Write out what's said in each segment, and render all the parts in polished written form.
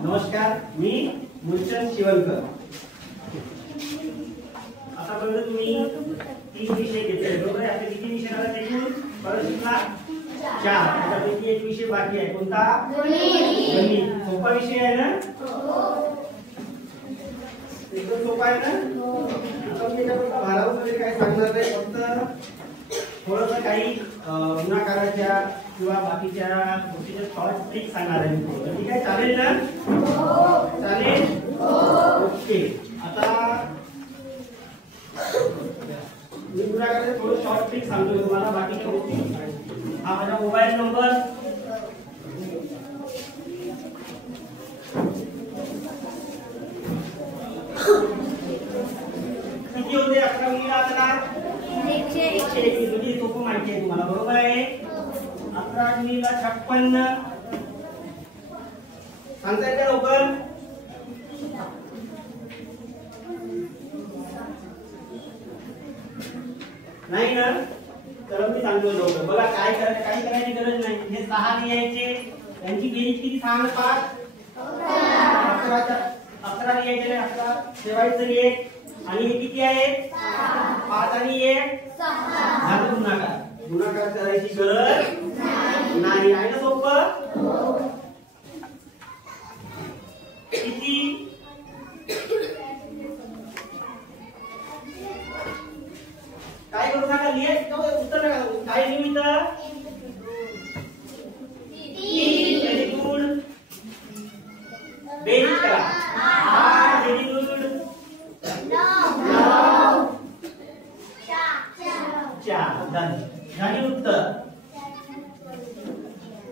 नमस्कार, मी मूलचंद शिवणकर. आतापर्यंत तुम्ही 3 विषय घेतले बरोबर. आपले किती विषय झाले त्यातून परत शिकला 4. त्यापैकी एक विषय बाकी आहे. कोणता? गणित. सोपा विषय आहे ना? एकदम सोपा आहे ना? आता मी त्याबद्दल भारावमध्ये काय सांगणार नाही, फक्त थोडंसं काही गुणाकाराच्या किंवा बाकीच्या गोष्टीच्या शॉर्ट ट्रिक सांगणार आहे मी. ठीक आहे, चालेल ना? चालेल. ओके. आता मी गुणाकाराचे थोडं शॉर्ट ट्रिक सांगतो तुम्हाला. बाकीच्या गोष्टी हा माझा मोबाईल नंबर. किती होते 11 गुणिले 11? 121. म्हणजे सोपं माहिती आहे तुम्हाला, बरोबर आहे. 11 गुणिले 56 सांगता येईल का लवकर? नाही ना? तर मी सांगतो लवकर. बघा काय करायचं, काही करायची गरज नाही. हे 6 लिहायचे. त्यांची बेरीज किती? 6 आणि 5 11 लिहायचे. 11 ठेवायचं 1. आणि हे किती आहे? 5 आणि 1 झालं गुणाकार. गुणाकार करायची गरज नाही. आहे ना सोपं? किती? काय करू सांगा? लिहायचं उत्तर नका. काय लिहू इथं? 3. Very good. बेरीज करा. 8. Very good. 9. 4. झाली उत्तर.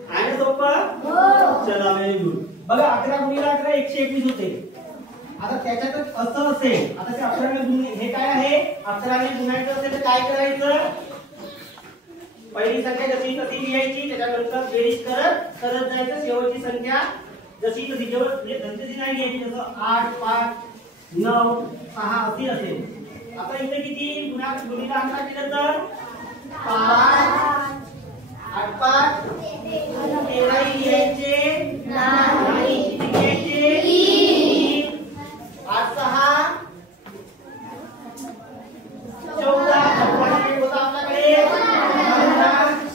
आहे सोपं? चला, व्हेरी गुड. बघा 11 गुणिले 11 121 होते. आता त्याच्यातच असं असेल, आता ते 11 ने गुणले, हे काय आहे? 11 ने गुणायचं असेल तर काय करायचं? पहिली संख्या जशी तशी लिहायची, त्याच्यानंतर बेरीज करत जायचं. शेवटची संख्या जशी तशी जशी नाही लिहायची. जसं 8, 5, 9, 6 अशी असेल. आता इथे किती गुणिले 11 केलं तर 5, 8, 5, 13 लिहायचे नाही. किती लिहायचे? 3, 8, 6, 14. 14 होता आपल्याकडे.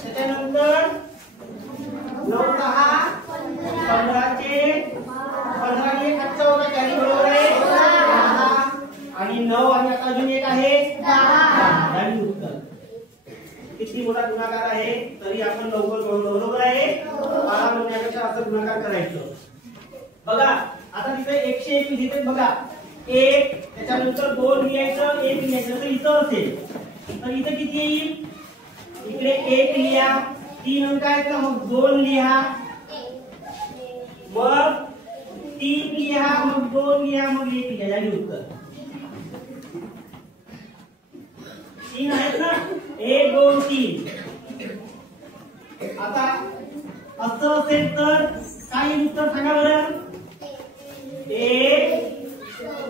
त्याच्यानंतर 9, 6, 15चे 15 आणि 1 होता. कॅरी बरोबर आहे. आणि 9 आणि आता अजून एक आहे 10. झाली उत्तर. किती मोठा गुणाकार आहे तरी आपण लवकर कळलो, बरोबर आहे. 12 म्हणण्यापेक्षा असं गुणाकार करायचं. बघा आता तिथे 121 इथे बघा 1 त्याच्यानंतर 2 लिहायचं, 1 लिहायचं. तर इथं असेल तर इथे किती येईल? इकडे 1 लिहा. 3 अंक आहेत तर मग 2 लिहा, मग 3 लिहा, मग 2 लिहा, मग 1 लिहा. झाली उत्तर. 3 आहेत ना? 1, 2, 3. आता असं असेल तर काय उत्तर सांगा बरं? 1,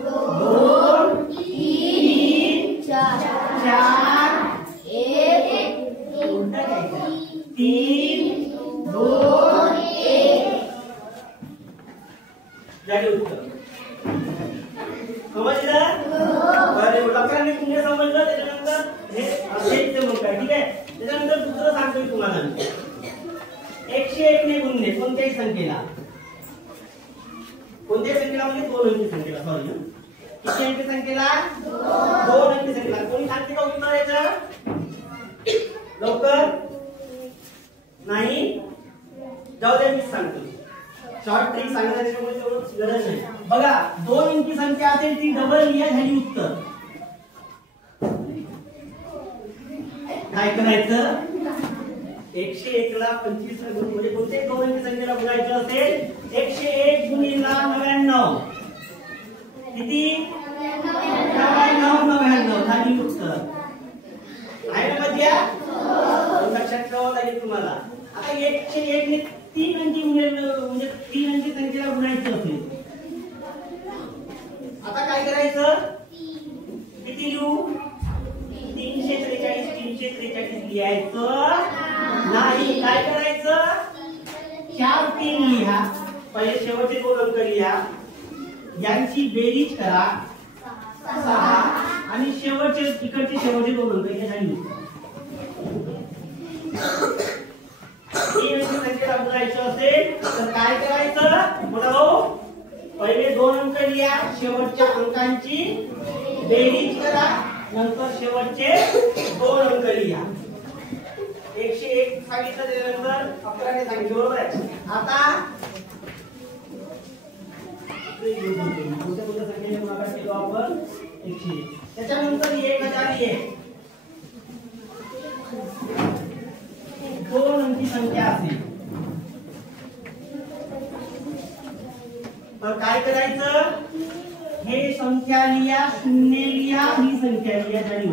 2, 3, 4, 1, 3, 2, 1. झाले उत्तर. समजलं? बरे, अकराने पुणे समजलं. त्याच्यानंतर हे असेल ते मग काय, ठीक आहे. त्याच्यानंतर दुसरं सांगतोय तुम्हाला. 101 ने गुणणे कोणत्याही संख्येला. कोणत्याही संख्येला म्हणजे 2 अंकी संख्येला. सॉरी, किती अंकी संख्येला? 2 अंकी संख्येला. कोणी सांगते का उत्तर याचं? लवकर नाही? जाऊ दे, मीच सांगतो. शॉर्ट ट्रिक सांगण्याची गरज नाही. बघा 2 अंकी संख्या असेल ती डबल लिहा. झाली उत्तर. काय करायचं? 101 ला 25 ने गुणून, म्हणजे कोणत्याही 2 अंकी संख्येला गुणायचं असेल 101 गुणिले 99 किती? 99. झाली उत्तर. आहे ना मध्या? लक्षात ठेवावं लागेल तुम्हाला. आता 101 ने 3 अंकी म्हणजे 3 अंकी संख्येला गुणायचं असेल आता काय करायचं? किती लिहू? 343 लिहायचं नाही. काय करायचं? 4 3 लिहा. पहिले शेवटचे 2 अंक लिहा, यांची बेरीज करा 6 आणि शेवटचे इकडचे शेवटचे 2 अंक हे झाले. तीन अंकी संख्येला गुणायचं असेल तर काय करायचं मोठा भाऊ? पहिले 2 अंक लिहा, शेवटच्या अंकांची बेरीज करा, नंतर शेवटचे 2 अंक लिहा. 101 सांगितलं त्यानंतर 11 ने सांगितलं बरोबर आहे. आता कोणत्या संख्येने गुणाकार केलो आपण 101. त्याच्यानंतर 1001 2 अंकी संख्या असेल तर काय करायचं? हे संख्या लिहा, शून्य लिहा, ही संख्या लिहा झाली.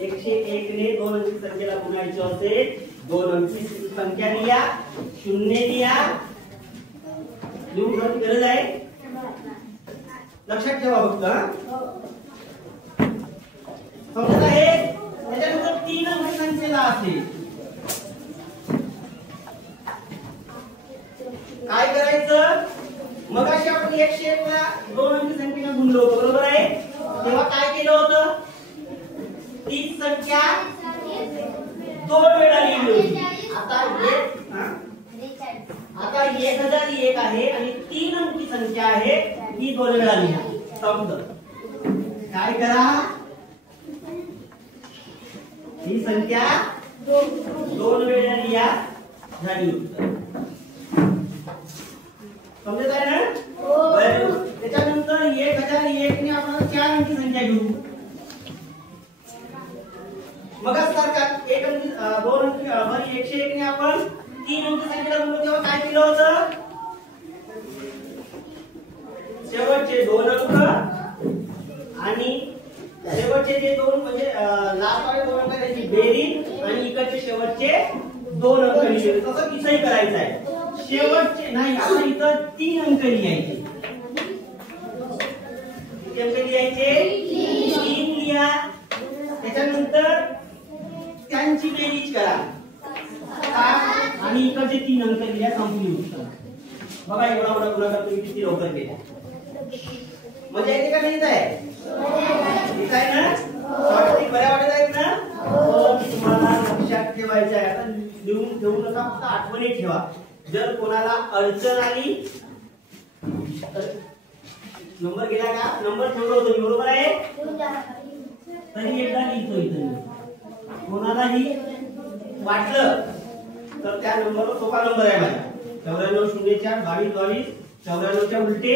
101 ने 2 अंकी संख्येला गुणायचं असेल 2 अंकी संख्या लिहा, शून्य लिहा, लिहून ठेवण्याची गरज आहे. लक्षात ठेवा फक्त. समजत आहे? त्याच्यानंतर 3 अंकी संख्येला असेल काय करायचं? मगाशी आपण 101 ला 2 अंकी संख्येने गुणलो होतो बरोबर आहे. तेव्हा काय केलं होतं? तीच संख्या 2 वेळा लिहिली होती. आता 1001 आहे आणि 3 अंकी संख्या आहे, ही 2 वेळा लिहा. समजलं? काय करा? ही संख्या 2 वेळा लिहा झाली. समजत आहे ना? त्याच्यानंतर 1001 ने आपण 4 अंकी संख्या घेऊ. मग सारखा 1 अंकी 2 अंकी 101 ने आपण 3 अंकी संख्येला गुणलो तेव्हा काय केलं होतं? शेवटचे 2 अंक आणि शेवटचे जे 2 म्हणजे लास्ट वाले 2 अंक त्याची बेरीज आणि इकडचे शेवटचे 2 अंक लिहिले. तसं इथंही करायचं आहे. शेवटचे नाही, आता इथं 3 अंक लिहायचे. किती अंक लिहायचे? 3 लिहा. त्याच्यानंतर त्यांची बेरीज करा आणि इकडचे 3 अंक लिहा. संपली उत्तर. बघा एवढा मोठा गुणाकार तुम्ही किती लवकर केला. मजा येते का नाही? ठीक आहे ना? शॉर्टकट बऱ्या वाटत आहेत ना? तुम्हाला लक्षात ठेवायचं आहे. आता लिहून ठेवू नका, फक्त आठवणी ठेवा. जर कोणाला अडचण आली नंबर गेला का? नंबर ठेवला होता मी बरोबर आहे. तरी एकदा लिहितो इथं. कोणालाही वाटलं तर त्या नंबरवर सोपा नंबर आहे माझा 9404 22 22 94 च्या उलटे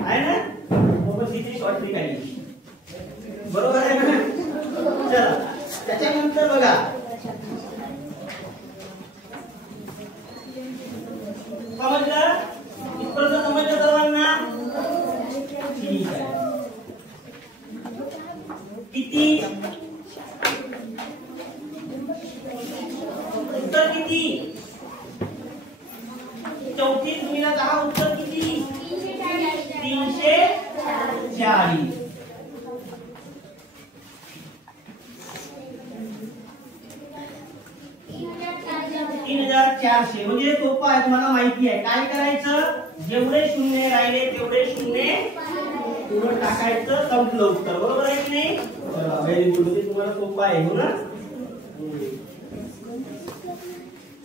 आहे ना? मोबाईल किती शॉर्ट ट्रिक आहे बरोबर आहे ना? चला त्याच्यानंतर बघा समजलं? इथपर्यंत समजलं सर्वांना? ठीक आहे. किती उत्तर किती? 34 गुणिले 10 उत्तर किती? 340. म्हणजे सोपं आहे, तुम्हाला माहिती आहे. काय करायचं? जेवढे शून्य राहिले तेवढे शून्य पूर्ण टाकायचं. संपलं उत्तर. बरोबर आहे की नाही? Very good. तुम्हाला सोपं आहे हो ना?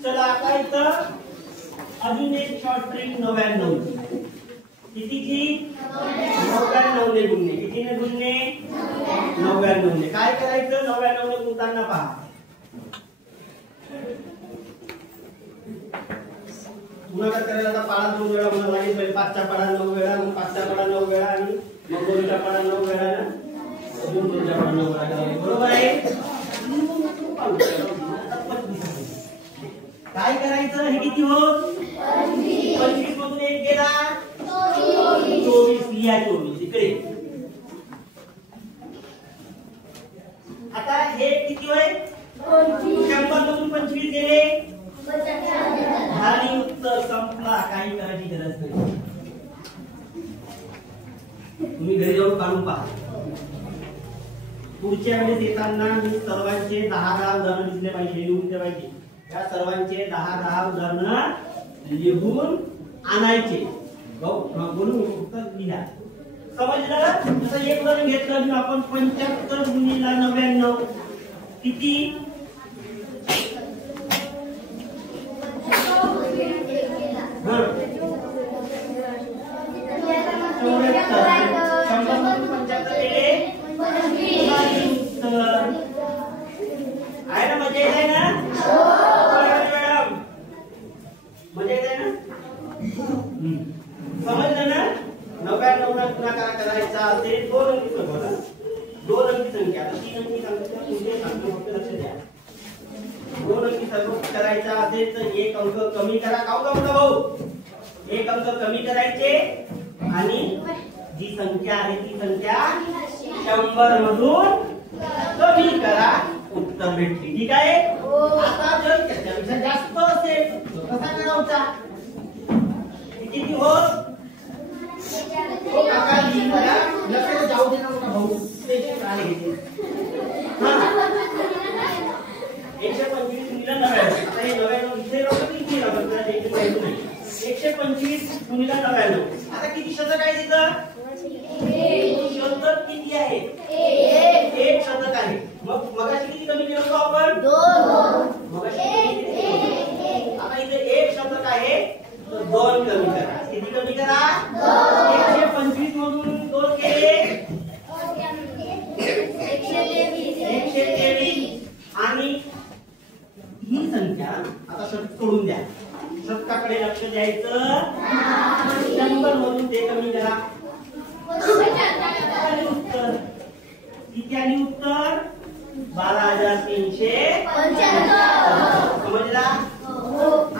चला आता इथं अजून एक शॉर्ट ट्रिक 99. कितीची? 99 ने गुणणे. कितीने गुणणे? 99 ने. काय करायचं? 99 ने गुणताना पहा. गुणाकार करायला आता पाडा 2 वेळा गुणा लागेल. पहिले 5 चा पाडा 9 वेळा, मग 5 चा पाडा 9 वेळा आणि मग 2 चा पाडा 9 वेळा ना. 2 चा पाडा 9 वेळा. बरोबर आहे? काय करायचं? हे किती होत? 25 मधून 1 गेला 24 लिहा. 24 इकडे. आता हे किती होय? 100 मधून 25 गेले झाली. उत्तर संपला. काही करायची गरज नाही. तुम्ही घरी जाऊन काढून पहा. पुढच्या वेळेस येताना मी सर्वांचे 10 उदाहरण दिसले पाहिजे, लिहून ठेवायचे. या सर्वांचे 10 उदाहरण लिहून आणायचे. बोलून फक्त लिहा. समजलं? जसं एक उदाहरण घेतलं मी आपण 75 गुणिले 99 किती? 99 गुणाकार करायचा असेल 2 अंकी संख्या, 2 अंकी संख्या. आता 3 अंकी संख्या तुमचे सांगतो, फक्त लक्ष द्या. 2 अंकी संख्या करायचा असेल तर 1 अंक कमी करा. का भाऊ? 1 अंक कमी करायचे आणि जी संख्या आहे ती संख्या 100 मधून कमी करा, उत्तर भेटली. ठीक आहे. आता जर त्याच्यापेक्षा जास्त असेल तर कसा करायचा? किती हो? तो काका लिहिला लक्षात जाऊ दे ना भाऊ. ते आले घेते. 125 गुणिले 99. आता हे 99 इथे राहतो की इथे राहतो? 125 गुणिले 99. आता किती शतक आहे तिथं? शतक किती आहे? 1 शतक आहे. मग मगाशी किती कमी केलं आपण? 2. मगाशी किती? आता इथे 1 शतक आहे तर 2 कमी करा. किती कमी करा? 125 मधून 2 केले 123. आणि ही संख्या आता शतक सोडून द्या. शतकाकडे लक्ष द्यायचं. 100 मधून ते कमी करा. उत्तर किती आली? उत्तर 12,375. समजला?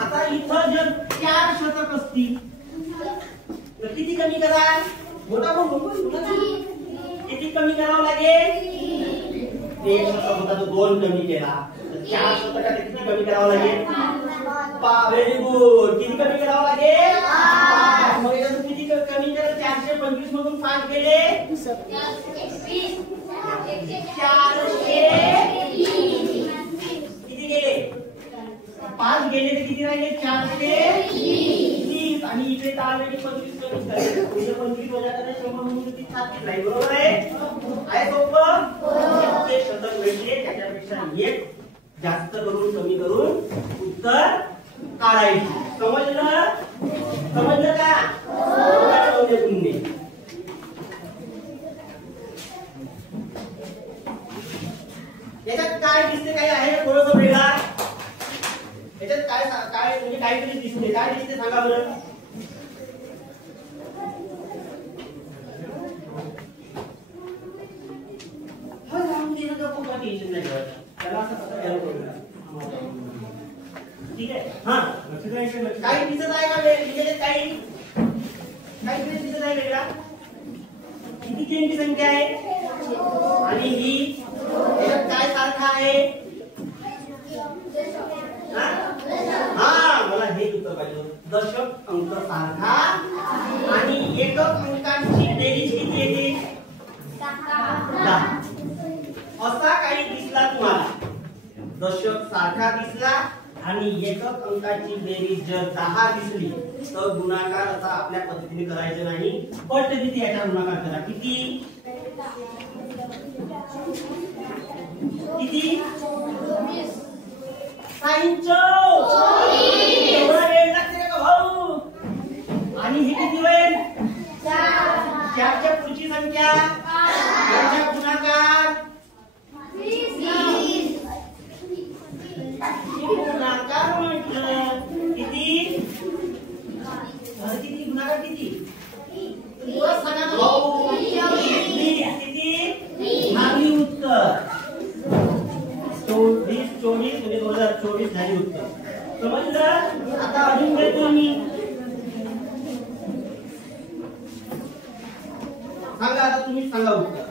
आता इथं जर 4 शतक असतील तर किती कमी करा? मोठा भाऊ किती कमी करावं लागेल? 1 शतक होता तो 2 कमी केला तर 4 शतकात किती कमी करावं लागेल? 5. Very good. किती कमी करावं लागेल? 5. मग यातून किती कमी केलं? 425 मधून 5 गेले 420. किती गेले? 5 गेले तर किती राहिले? 430. आणि इथे 10 25 कमी करायचे. इथे 25 वजा करायचे 100 म्हणून किती? 7 राहील. बरोबर आहे? आहे सोपं? ते शतक भेटले त्याच्यापेक्षा 1 जास्त करून कमी करून उत्तर काढायचे. समजलं? समजलं का? याच्यात काय दिसते? काय आहे थोडंसं वेगळा? याच्यात काय काय म्हणजे काहीतरी दिसते. काय दिसते सांगा बरं? टेन्शन नाही घ्यायचं. त्याला असं कसं घ्यायला ठीक आहे. काही दिसत आहे का वेगळे? काही दिसत आहे वेगळा? किती चेनची संख्या आहे? आणि ही काय सारखा आहे? मला हे उत्तर पाहिजे. दशक अंक सारखा आणि एकक अंकांची बेरीज किती येते? 10. असा काही दिसला तुम्हाला, दशक सारखा दिसला आणि एकक अंकाची बेरीज जर 10 दिसली तर गुणाकार असा आपल्या पद्धतीने करायचं नाही. पद्धतीने याचा गुणाकार करा. किती? किती? 24. एवढा वेळ लागते का भाऊ? आणि हे किती होईल? 4. च्या पुढची संख्या 4 गुणाकार गुणाकार म्हटलं किती? किती गुणाकार किती? किती? आली उत्तर 24 म्हणजे 2024 झाली उत्तर. समजलं? आता अजून घेतो मी. सांगा आता तुम्ही सांगा उत्तर.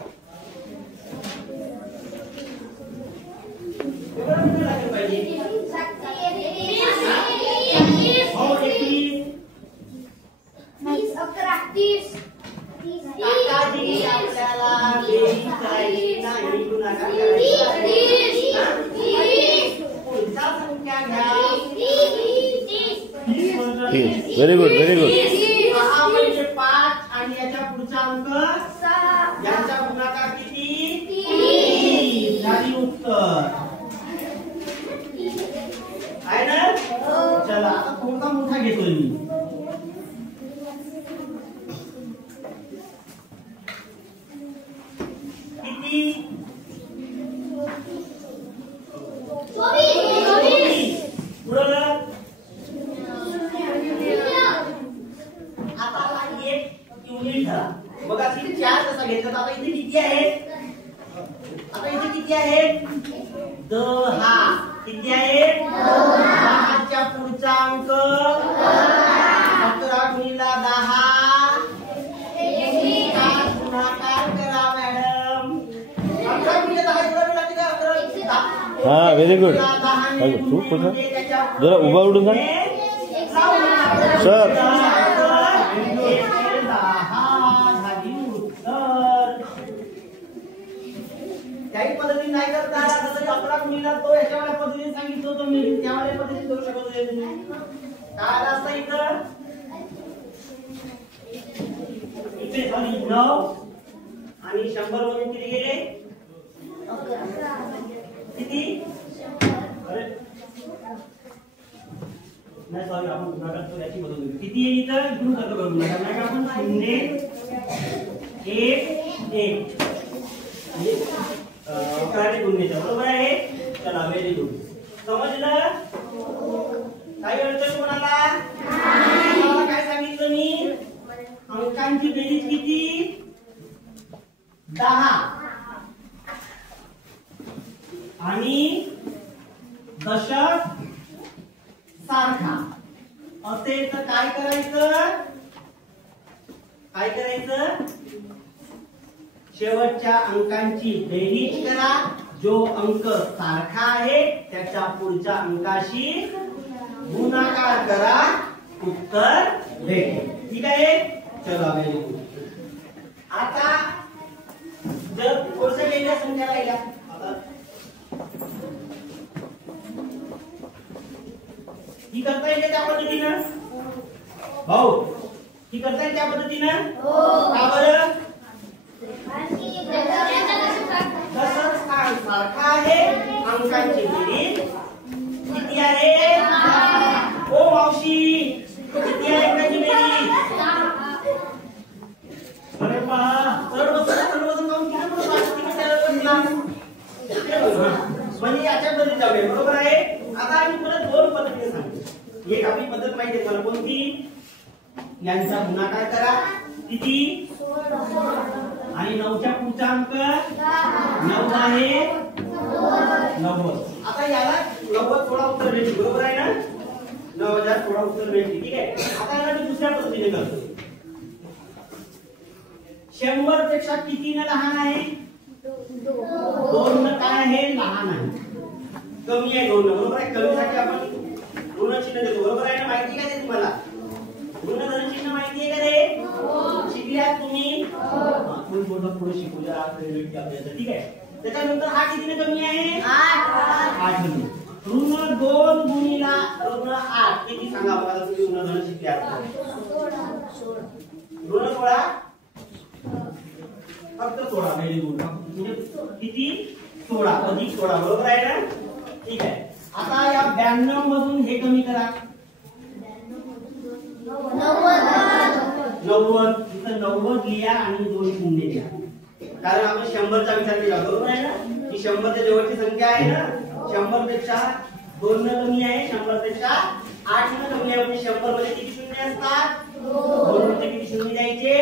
पाहिजे आपल्याला बेरीज करायची नाही, व्हेरी गुड व्हेरी गुड. 6 म्हणजे 5 आणि याच्या पुढचा अंक 6. यांचा गुणाकार किती? 3. झाली उत्तर आहे ना. चला आता थोडा मोठा घेतोय मी. किती? 24. आता एक युनिट झाला. बघा किती 4 कसा घेतला. आता इथे किती आहेत? आता इथे किती आहेत? 10. किती आहेत? 10 च्या पुढचा अंक 11 गुणिला 10. गुणाकार करा मॅडम. 11 गुणिला 10 लागते का? 11. हा व्हेरी गुड. तू कुठं जरा उभा उडून जा सर. त्याही पद्धतीने नाही करता आला. 11 गुणिला तो याच्यावाल्या पद्धतीने सांगितलं होतं मी. त्यावाल्या पद्धतीने करू शकत होते तुम्ही. काय असतं इथं? इथे झाली 9 आणि 100 वरून किती गेले? किती? अरे नाही सॉरी आपण गुणाकार तो याची बदल किती आहे इथं घेऊन करतो करून नाही आपण 0 1 1 अकराने गुण घ्यायचा बरोबर आहे. चला व्हेरी गुड. समजलं? काही अडचण कोणाला? काय सांगितलं मी? अंकांची बेरीज किती? 10 आणि दशक सारखा असेल तर काय करायचं? काय करायचं? शेवटच्या अंकांची बेरीज करा. जो अंक सारखा आहे त्याच्या पुढच्या अंकाशी गुणाकार करा. उत्तर भेटेल. ठीक आहे. चला व्हेरी गुड. आता जर कोणत्या संख्या राहिल्या ही करता येईल त्या पद्धतीनं? भाऊ ही करता येईल त्या पद्धतीनं? का बरं? दशक सारखा आहे. अंकांची बेरीज किती आहे? ओ मावशी किती आहे अंकांची बेरीज? अरे पहा चढ बसून जाऊन म्हणजे याच्या पद्धतीने जाऊया. बरोबर आहे. आता आम्ही परत 2 पद्धतीने सांगतो. एक आपली पद्धत माहिती आहे मला कोणती? यांचा गुणाकार करा. किती? 16 आणि 9च्या पुढचा अंक 9 आहे 90. आता याला 90 थोडा उत्तर भेटली. बरोबर आहे ना. 9000 थोडा उत्तर भेटली. ठीक आहे. आता याला मी दुसऱ्या पद्धतीने करतो. 100 पेक्षा किती न लहान आहे? 2 न काय आहे? लहान आहे. कमी आहे 2 न. बरोबर आहे. कमी साठी आपण ऋण चिन्ह देतो. बरोबर आहे ना. माहिती काय ते तुम्हाला? ऋण धन चिन्ह माहिती आहे का रे? शिकल्यात तुम्ही? थोडं पुढे शिकूया आपल्याला. ठीक आहे. त्याच्यानंतर हा कितीने कमी आहे? 8 ने. ऋण 2 गुणिला ऋण 8 किती सांगा बघा. तुम्ही ऋण धन शिकल्यात. ऋण 16 फक्त 16. Very good. म्हणजे किती? 16 अधिक 16. बरोबर आहे ना. ठीक आहे. आता या 92 मधून हे कमी करा. 90. इथं 90 लिहा आणि 2 शून्य लिहा. कारण आपण 100चा विचार केला. बरोबर आहे ना. ही 100 च्या जवळची संख्या आहे ना. 100 पेक्षा 2 न कमी आहे. 100 पेक्षा 8 न कमी आहे. म्हणजे 100 मध्ये किती शून्य असतात? 2 मध्ये किती शून्य द्यायचे?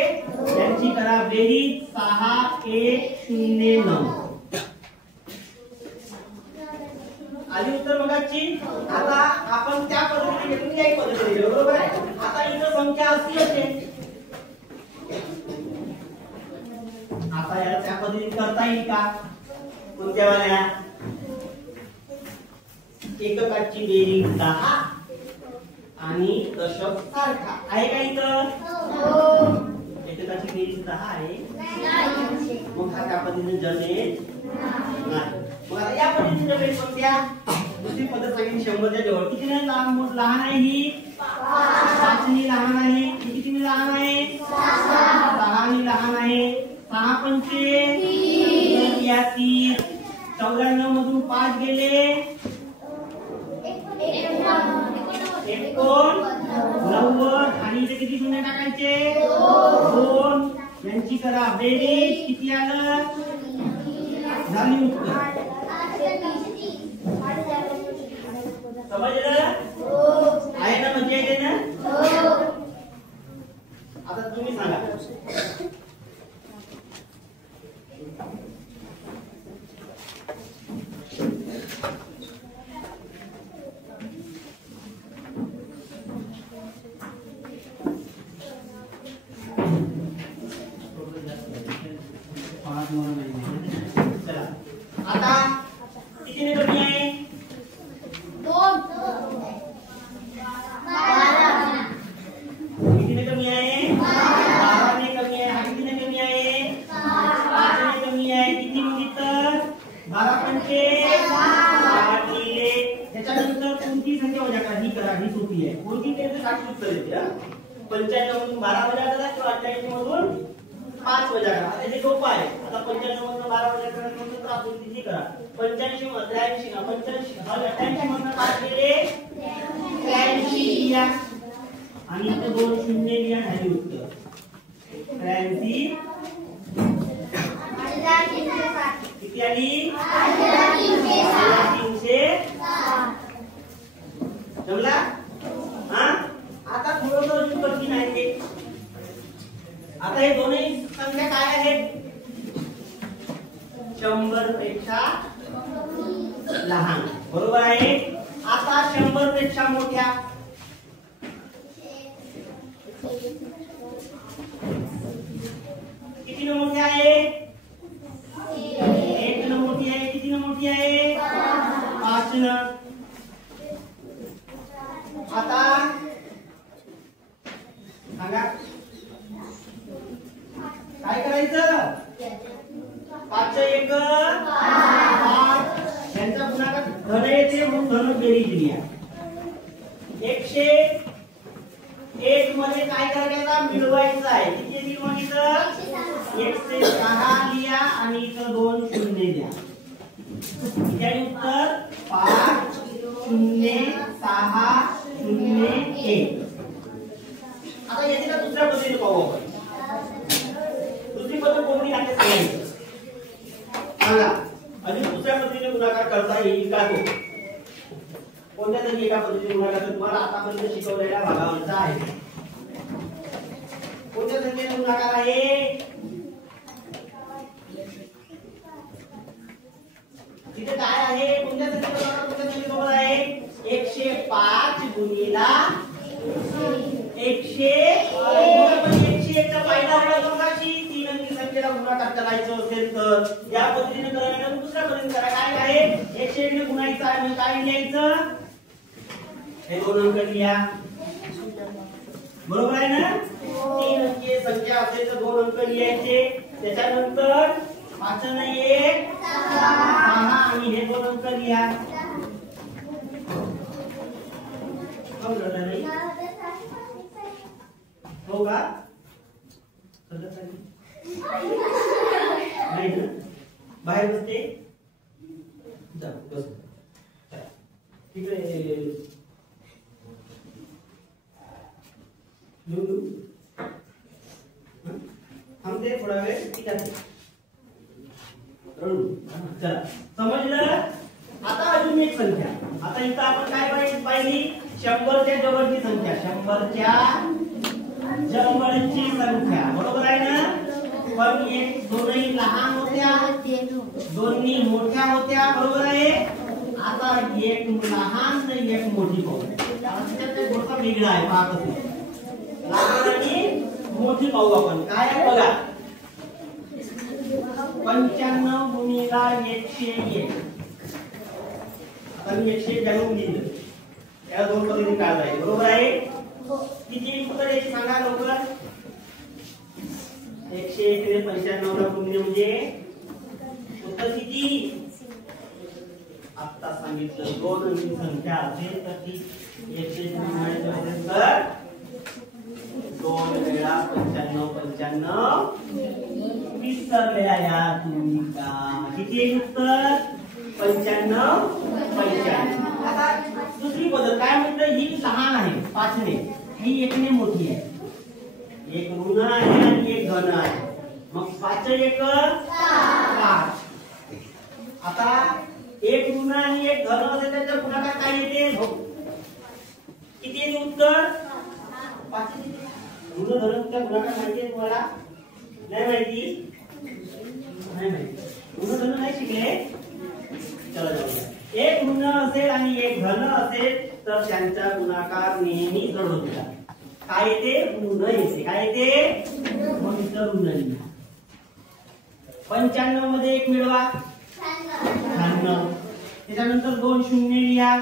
त्यांची करा बेरीज. 6 1 0 9 आली उत्तर मगाची. आता आपण त्या पद्धतीने घेतली या पद्धतीने गेलो. बरोबर आहे. आता इथं संख्या असती असते. आता याला त्या पद्धतीने करता येईल का? कोणत्या वाल्या? एककाची बेरीज 10 आणि दशक सारखा आहे का इथं? एककाची बेरीज 10 आहे. मग हा त्या पद्धतीने जमेल नाही. मग आता या पद्धतीने जमेल कोणत्या? दुसरी पद्धत सांगितली 100च्या जवळ. किती लहान आहे ही? 5 लहान आहे. ही किती लहान आहे? 6 लहान आहे. 6 पंचे 30. 94 मधून 5 गेले 89. आणि इथे किती शून्य टाकायचे? 2. यांची करा बेरीज. किती आलं? झाली उत्तर. समजलं? आहे ना? मजा येते ना? आता तुम्ही सांगा. चला आता कितीने कमी आहे? 2. कितीने कमी आहे? 12 ने कमी आहे. हा कितीने कमी आहे? 5 ने कमी आहे. किती मिळतं? 12 पंचे 8 लिहिले. त्याच्यानंतर कोणती संख्या वजा करा? ही करा. ही सोपी आहे. कोणती ते 60 उत्तर येते. 95 मधून 12 वजा करा किंवा 88 मधून 5 वजा करा. आता हे सोपं आहे. आता 95 मधून 12 वजा करा म्हणजे तर आपण किती करा? 85 मध्ये 83 ना 85 88 मधून 5 गेले 83 लिहा आणि इथे 2 शून्य लिहा. झाली उत्तर 83. किती आली? 360. जमला? हा आता थोडंसं अजून कठीण आहे ते. आता हे दोन्ही संख्या काय आहेत? 100 पेक्षा लहान. बरोबर आहे. आता 100 पेक्षा मोठ्या किती न मोठी आहे? 1 न मोठी आहे. किती न मोठी आहे? 5 न. आता सांगा काय करायचं? 5 1 5. यांचा गुणाकार धन येते म्हणून धन बेरीज लिहा. 101 मध्ये काय करायचं? मिळवायचं आहे. किती येतील मग इथं? 106 लिहा आणि इथं 2 शून्य द्या. याचे उत्तर 5 0 6 0 1. आता याची दुसऱ्या पद्धतीने पाहू आपण. दुसरी पद्धत कोणती आहे सांगायचं? सांगा. अजून दुसऱ्या पद्धतीने गुणाकार करता येईल का? तो कोणत्या तरी एका पद्धतीने गुणाकार तुम्हाला आतापर्यंत शिकवलेल्या भागावरचा आहे. कोणत्या संख्येने गुणाकार आहे? तिथे काय आहे? कोणत्या संख्येने गुणाकार कोणत्या संख्येसोबत आहे? 105 गुणिला 101 चा पहिला वर्ग बघाशी 3 अंकी संख्येला गुणाकार करायचं असेल तर या पद्धतीने करायला दुसऱ्या पद्धतीने करा. काय आहे? 101 ने गुणायचं आहे म्हणजे काय लिहायचं? हे 2 अंक लिहा. बरोबर आहे ना? 3 अंकी संख्या असेल तर 2 अंक लिहायचे. त्याच्यानंतर 5 आणि 1 6 आणि हे 2 अंक लिहा. नाही हो का? नाही ना? बाहेर बसते बस तिकडे थांबते थोडा वेळ. ठीक आहे. चला समजलं? आता अजून एक संख्या. आता इथं आपण काय पाहिली? 100च्या जवळची संख्या. 100च्या जवळची संख्या. बरोबर आहे ना? पण एक दोन्ही लहान होत्या दोन्ही मोठ्या होत्या. बरोबर आहे. आता एक लहान आणि एक मोठी पाहू. त्याच्यात थोडासा वेगळा आहे. पाहत असेल लहान आणि मोठी पाहू आपण. काय आहे बघा? 95 गुणिला 101. आता मी 101 जाणून घेतलं. या 2 पद्धतीने काढायचं. बरोबर आहे. किती उत्तर याची सांगा लवकर? 101 ने 95 ला गुणले म्हणजे उत्तर किती? आता आता सांगितलं दोन अंकी संख्या असेल तर ती 100 म्हणायचं असेल तर 2 वेळा 95 विसरल्या या तुम्ही का किती आहे उत्तर 95. आता दुसरी पद्धत काय म्हणतं ही लहान आहे 5 ने ही 1 ने मोठी आहे. एक ऋण आहे आणि एक धन आहे मग 5 1 5. आता एक ऋण आणि एक धन असेल त्याच्या गुणाकार काय येते किती येते उत्तर 5. ऋण धनच्या गुणाकार माहिती आहे तुम्हाला नाही माहिती ऋण धन नाही शिकले चला जाऊया. एक ऋण असेल आणि एक धन असेल तर त्यांचा गुणाकार नेहमी जड होता. काय येते ऋण येते काय येते मग इथं ऋण लिहा. 95 मध्ये 1 मिळवा 96. त्याच्यानंतर 2 शून्य लिहा.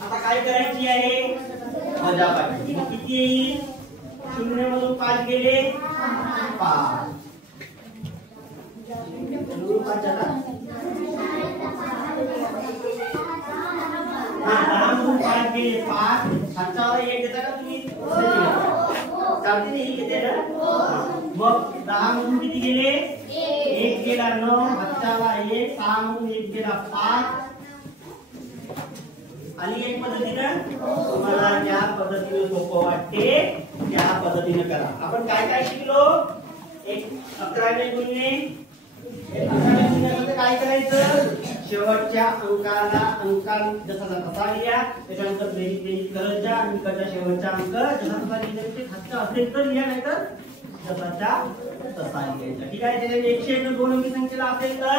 आता काय करायची आहे वजाबाकी मग किती येईल 0 मधून 5 गेले 5. 5 झाला 5 गेले 5. हातावर 1 देता का तुम्ही चालते नाही घेते ना मग 10 मधून किती गेले 1 गेला 9 हाताला 1 6 मधून 1 गेला 5. आणि एक पद्धतीनं तुम्हाला ज्या पद्धतीने सोपं वाटते त्या पद्धतीने करा. आपण काय काय शिकलो एक 11 ने गुणणे 11 ने गुणण्यामध्ये काय करायचं शेवटच्या अंकाला अंकाल जसा तसा लिहा. त्याच्यानंतर बेरीज करत जा आणि इकडच्या शेवटचा अंक जसा तसा लिहायचे. खात्ता असेल तर लिहा नाहीतर जसाच्या तसा लिहायचा. ठीक आहे. त्याच्यामध्ये 101 2 अंकी संख्येला असेल तर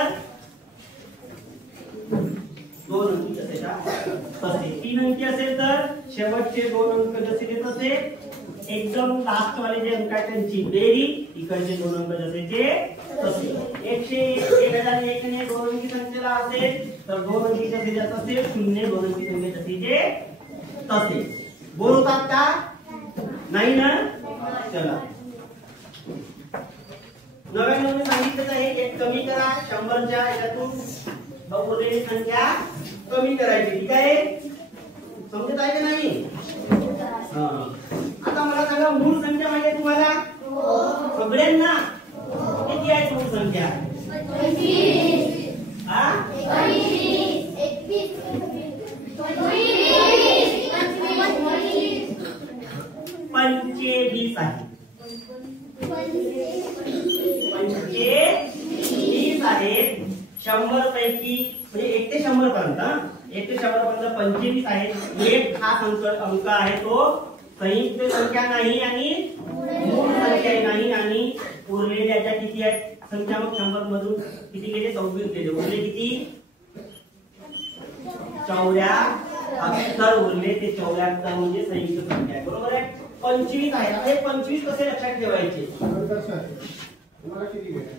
2 अंकी जसेच्या तसे. 3 अंकी असेल तर शेवटचे 2 अंक जसे तसे एकदम लास्ट वाले जे अंक आहेत त्यांची बेरीज इकडचे 2 अंक जसेचे तसे. 1001 ने 2 अंकी संख्येला असेल तर 2 अंकी जसेच्या तसे 0 2 अंकी संख्या जसेचे तसे. बोल होतात का नाही ना चला 99 ने सांगितलं आहे एक कमी करा 100 च्या यातून उरलेली संख्या कमी करायची. ठीक आहे समजत आहे का नाही आता मला सांगा मूळ संख्या माहिती आहे तुम्हाला सगळ्यांना किती आहे मूळ संख्या 25 आहे. 25 आहेत 100 पैकी म्हणजे 1 ते 100 पर्यंत 1 ते 100 पर्यंत 25 आहेत. एक हा अंक आहे तो संयुक्त संख्या नाही आणि मूळ संख्या नाही आणि उरलेल्या ज्या किती आहेत संख्या मग 100 मधून किती गेले 24 गेले उरले किती 74 उरले ते 74 म्हणजे संयुक्त संख्या आहे बरोबर आहे. 25 आहे. आता हे 25 कसे लक्षात ठेवायचे तुम्हाला किती भेटेल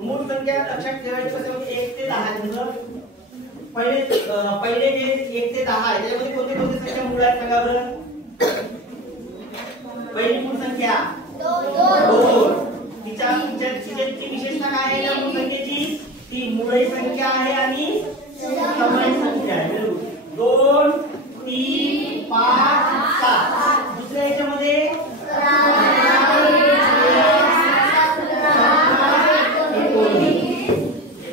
मूळ संख्या लक्षात ठेवायची कसे म्हणजे 1 ते 10 पहिले जे 1 ते 10 आहे त्याच्यामध्ये कोणते कोणते संख्या मूळ आहेत सांगा बरं. पहिली मूळ संख्या 2. तिची विशेषता काय आहे या मूळ संख्येची ती मूळ संख्या आहे आणि समान संख्या आहे. 2 3 5 7. दुसऱ्या याच्यामध्ये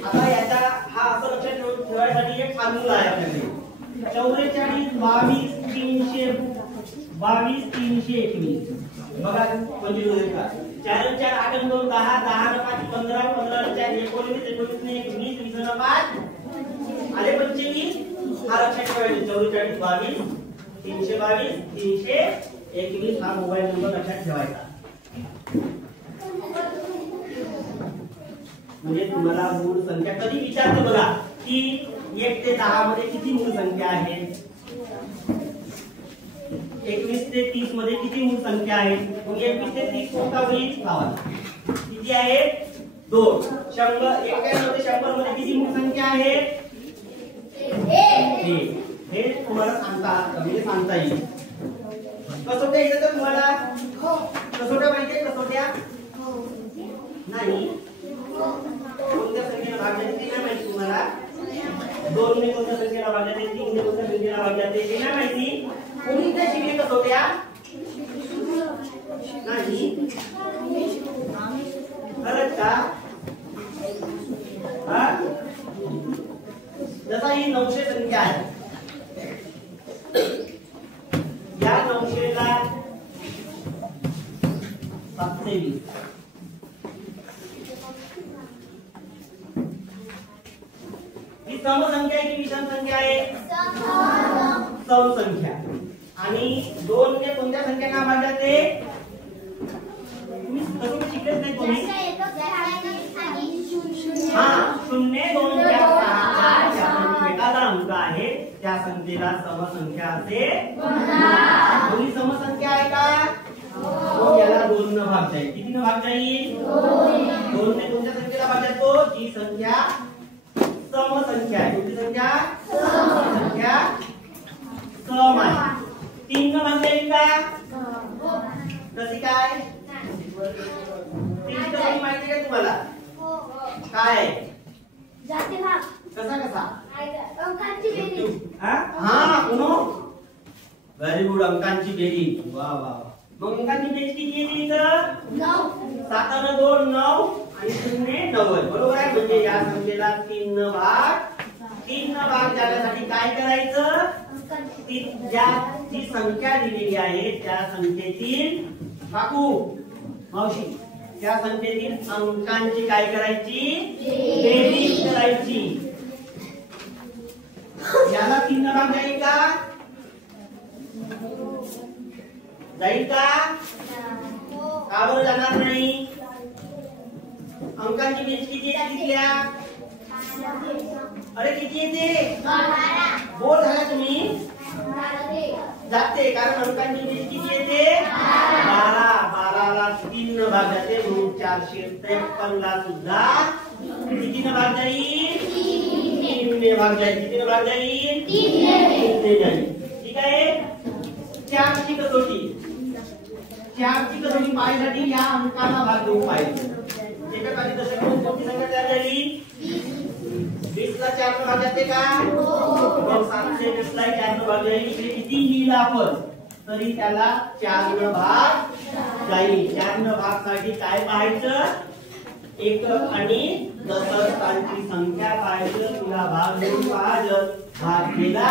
आता याचा हा असं लक्षात ठेवायसाठी एक फॉर्म्युला आहे आपल्याकडे 44 22 321 बघा म्हणजे का 4 4 8 2 10 10 5 15 15 4 19 19 ने 1 20 20 ने 5 आले 25. हा लक्षात ठेवायचे 44 22 322 321 हा मोबाईल नंबर लक्षात ठेवायचा. म्हणजे तुम्हाला मूळ संख्या कधी विचारते बघा की 1 ते 10 मध्ये किती मूळ संख्या आहेत 21 ते 30 मध्ये किती मूळ संख्या आहेत मग 21 ते 30 कोणता होईल किती आहेत 2. 100 मध्ये किती मूळ संख्या आहेत 1. हे तुम्हाला सांगता येईल. कसोट्या येतात तुम्हाला कसोट्या माहिती आहे कसोट्या नाही. कोणत्या संख्येला भाग जाते ते नाही माहिती तुम्हाला. 2 ने कोणत्या संख्येला भाग जाते, 3 ने कोणत्या संख्येला भाग जाते ते नाही माहिती. कोणत्या शिकले कसोट्या नाही. खरंच का? हा, जसा ही 900 संख्या आहे, या 900ला 720 ही समसंख्या आहे की विषम संख्या आहे? समसंख्या. आणि 2 ने कोणत्या संख्यांना भाग जाते? तुम्ही कसं शिकलेच नाही तुम्ही. हा, 0, 2, 4, 6 एखादा अंक आहे त्या संख्येला समसंख्या असे म्हणतात. दोन्ही समसंख्या आहे का? मग याला 2 न भाग जाईल. किती न भाग जाईल? 2 ने कोणत्या संख्येला भाग जातो? जी संख्या समसंख्या आहे. कोणती संख्या? समसंख्या सम आहे. 3 न भाग जाईल का? कशी काय? 3 ची माहिती आहे तुम्हाला? काय? जाते भाग. कसा कसा? अंकांची बेरीज. हा, पुन्हा व्हेरी गुड. अंकांची बेरीज. वा वा. मग अंकांची बेरीज किती येते इथं? 9. 7 आणि 2 9 आणि 0 9. बरोबर आहे. म्हणजे या संख्येला 3 न भाग. 3 न भाग जाण्यासाठी काय करायचं? जी संख्या दिलेली आहे त्या संख्येतील काकू मावशी त्या संख्येतील अंकांची काय करायची? बेरीज करायची. याला 3 न भाग जाईल का? जाईल का? का बरं जाणार नाही? अंकांची बेरीज किती येते तिथल्या? अरे किती येते? बोल झाला तुम्ही. जाते कारण अंकांची बेरीज किती येते? 12. 12ला 3 न भाग जाते म्हणून 453 ला सुद्धा किती न भाग जाईल? 3 ने भाग जाईल. किती न भाग जाईल? 3 ने जाईल. ठीक आहे. 4 ची कसोटी. 4 ची कसोटी पाहायसाठी या अंकाला भाग देऊ पाहिजे. एका खाली दशक कोणती संख्या तयार झाली? 20 ला 4 न भाग जाते का? मग 720 ला 4 न भाग जाईल. इकडे किती लिहिलं आपण तरी त्याला 4 न भाग जाईल. 4 न भाग साठी काय पाहायचं? एकक आणि दशकांची संख्या पाहायचं. तुला भाग देऊन पाहायचं. भाग केला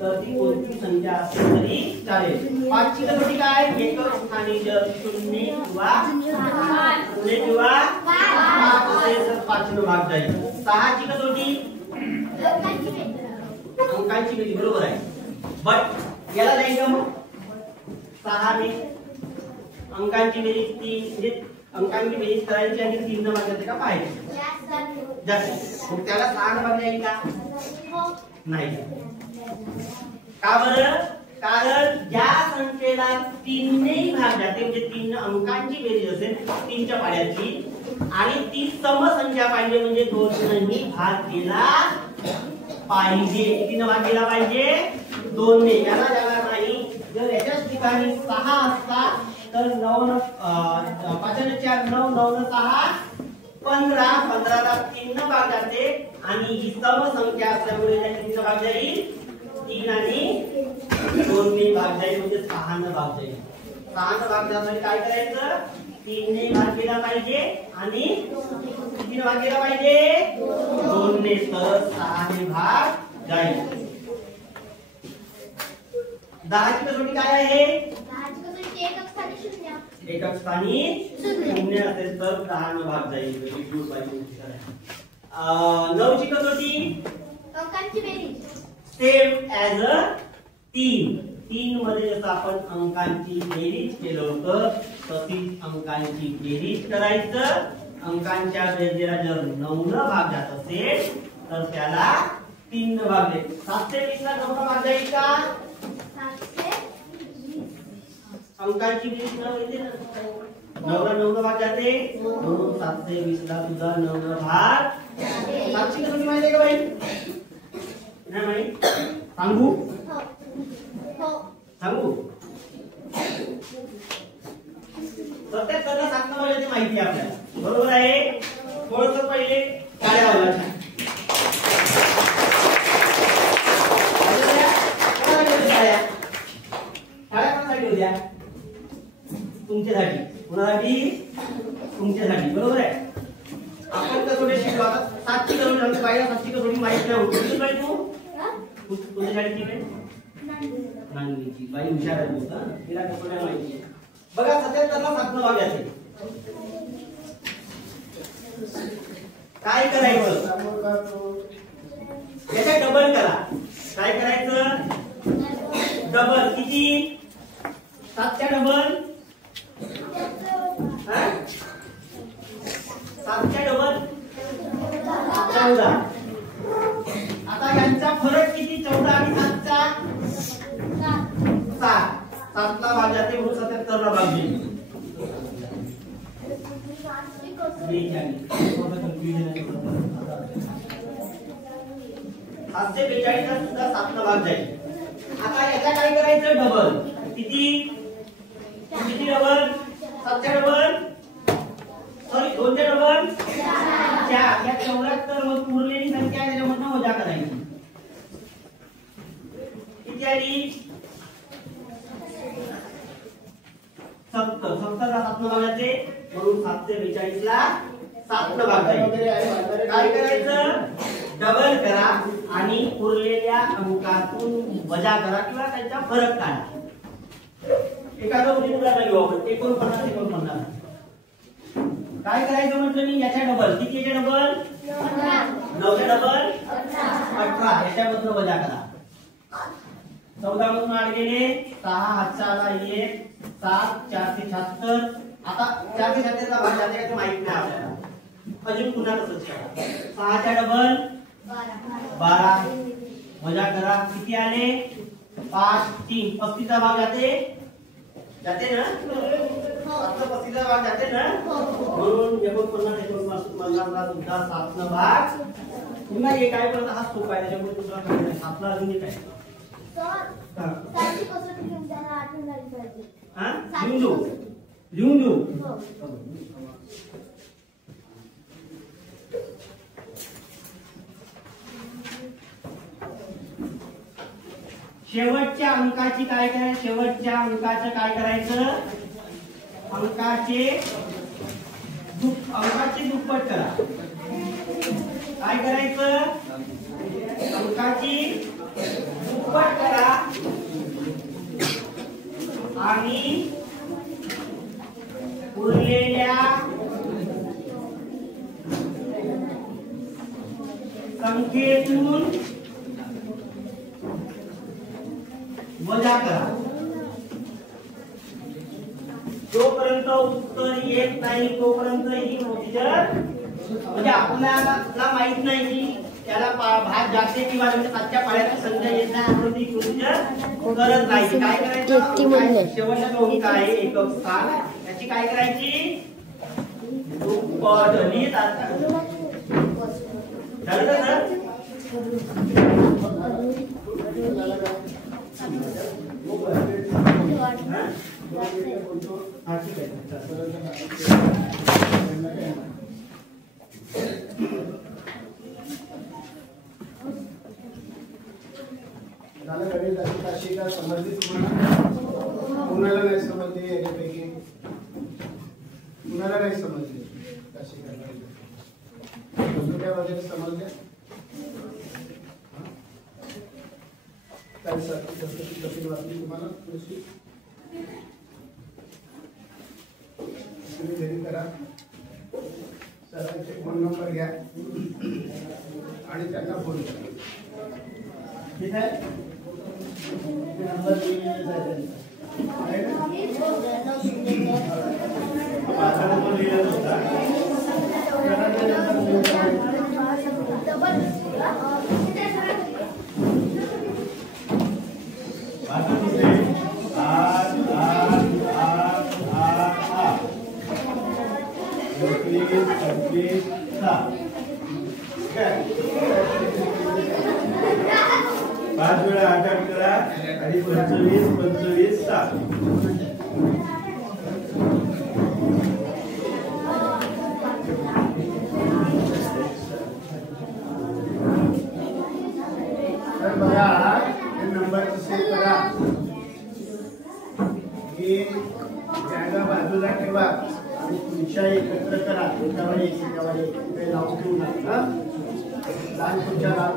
तर ती कोणती संख्या असेल तरी चालेल. 5 ची कसोटी काय? एकक आणि जर 0 किंवा 5 असेल तर 5 न भाग जाईल. 6 ची कसोटी अंकांची बेरीज. बरोबर आहे. बट याला जाईल का मग? 6 ने अंकांची बेरीज 3 म्हणजे अंकांची बेरीज करायची आणि 3 न भाग जाते का पाहायचं. जास्त मग त्याला 6 न भाग जाईल का? नाही. का बरं? कारण ज्या संख्येला 3 ने भाग जाते म्हणजे 3 अंकांची बेरीज असेल 3 च्या पाड्याची आणि ती समसंख्या पाहिजे म्हणजे 2 ने भाग केला पाहिजे. किती न भाग केला पाहिजे? 2 ने. याला जाणार नाही. जर याच्याच ठिकाणी 6 असता तर 9 न 5 ने 4 9 9 न 6 15. 15 ला 3 न भाग जाते आणि ही समसंख्या असल्यामुळे त्या किती न भाग जाईल? 3 आणि 2 ने भाग जाईल म्हणजे 6 न भाग जाईल. 6 न भाग जाण्यासाठी काय करायचं? 3 ने भाग केला पाहिजे आणि किती न भाग केला पाहिजे? 2 ने. तर 6 ने भाग जाईल. 10 ची कसोटी काय आहे? एकक स्थानी 0 असेल तर 10 न भाग जाईल. 9 ची कसोटी अंकांची बेरीज. Same as a 3. 3 मध्ये जसं आपण अंकांची बेरीज केलं होतं तशीच अंकांची बेरीज करायचं. अंकांच्या बेरजेला जर 9 न भाग जात असेल तर त्याला 3 न भाग जाईल. 720 ला 9 न भाग जाईल का? अंकांची बेरीज 9 येते ना. 9 ला 9 न भाग जाते म्हणून 720 ला सुद्धा 9 न भाग. 7 ची कसोटी माहिती आहे का बाई? नाही माहित? सांगू? सांगू? 77ला 7 भागाची माहिती आहे आपल्याला. बरोबर आहे. थोडंसं पहिले टाळ्या वाजवा. टाळ्या कोणासाठी होत्या? तुमच्यासाठी. कोणासाठी? तुमच्यासाठी. बरोबर आहे. आपण कसोटी शिकलो आता 7ची कसोटी आमच्या बाईला 7ची कसोटी माहित नाही होती. किती बाई तू तुझ्या शाळेत किती नांदीची बाई हुशार आहे होता. तिला कसोट्या माहिती आहे. बघा 77ला 7 भाग याचे. काय करायचं? याचा डबल करा. काय करायचं? डबल. किती? 7च्या डबल 7च्या डबल 14. आता यांचा फरक किती? 14 आणि 7चा 7. 7ला भाग जाते म्हणून 77ला भाग येईल. 742ला सुद्धा 7ला भाग जाईल. आता याचा काय करायचं? डबल. किती? किती डबल? 7च्या डबल सॉरी 2च्या डबल 4. या 74 मग उरलेली संख्या आहे त्याच्यामधून वजा करायची. किती आली? 70. 70ला 7 भाग जाते म्हणून 742ला 7 भाग जाईल. काय करायचं? डबल करा आणि उरलेल्या अंकातून वजा करा किंवा त्यांचा फरक काढा. एखादा उदाहरण घेऊ आपण. 49. काय करायचं म्हटलं मी? याच्या डबल. किती याच्या डबल? 9च्या डबल 18. याच्यामधून वजा करा. 14 मधून 8 गेले 6. हातचा आला 1 7. 476. आता 476चा भाग जाते का ते माहित नाही आपल्याला. अजून पुन्हा तसंच करा. 6च्या डबल 12. वजा करा. किती आले? 5 3. 35चा भाग जाते ना? 35चा भाग जाते ना? म्हणून 49 सुद्धा 7 भाग. पुन्हा हे काय करत हा सोपा आहे त्याच्यामुळे दुसरा काय नाही. 7ला अजून काय? लिहून देऊ. शेवटच्या अंकाची काय करायचं? शेवटच्या अंकाचं काय करायचं? अंकाचे दुप्पट करा. काय करायचं? अंकाची दुप्पट करा आणि उरलेल्या संख्येतून वजा करा. जोपर्यंत उत्तर येत नाही तोपर्यंत ही प्रोसिजर म्हणजे आपल्याला माहित नाही की त्याला भाग जाते किंवा 7च्या पाड्याची संख्या येत नाही आपण ती प्रोसिजर करत नाही. काय करायचं? शेवटचा जो अंक आहे एकक स्थान त्याची काय करायची? दुप्पट. लिहित झालं का सर? समजली तुम्हाला? कुणाला नाही समजली? याच्यापैकी कुणाला नाही समजली? कसोट्या वगैरे समजल्या? काय कशी वाटली तुम्हाला? तुम्ही घरी करा. सरांचे फोन नंबर घ्या आणि त्यांना फोन करा. ठीक आहे. नंबर पाच वेळा 8 करा आणि 25 25 7 की बॅगा बाजूला ठेवा आणि खुर्च्या एकत्र करा. एकावर एक एकावर एक काही लावून ठेवू नका. लाल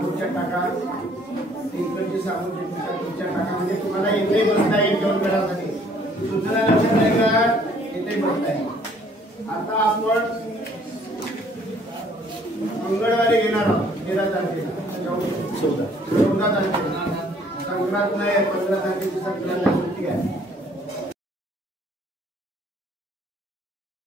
खुर्च्या टाका. इकडची सामूची खुर्च्या टाका. म्हणजे तुम्हाला इथे बसता येईल जेवण करासाठी. सूचना लक्षात आहे का? इथे बसता येईल. आता आपण मंगळवारी घेणार आहोत 13 तारखेला 14 तारखेला. संक्रांत नाही 15 तारखेची संक्रांत सुट्टी आहे.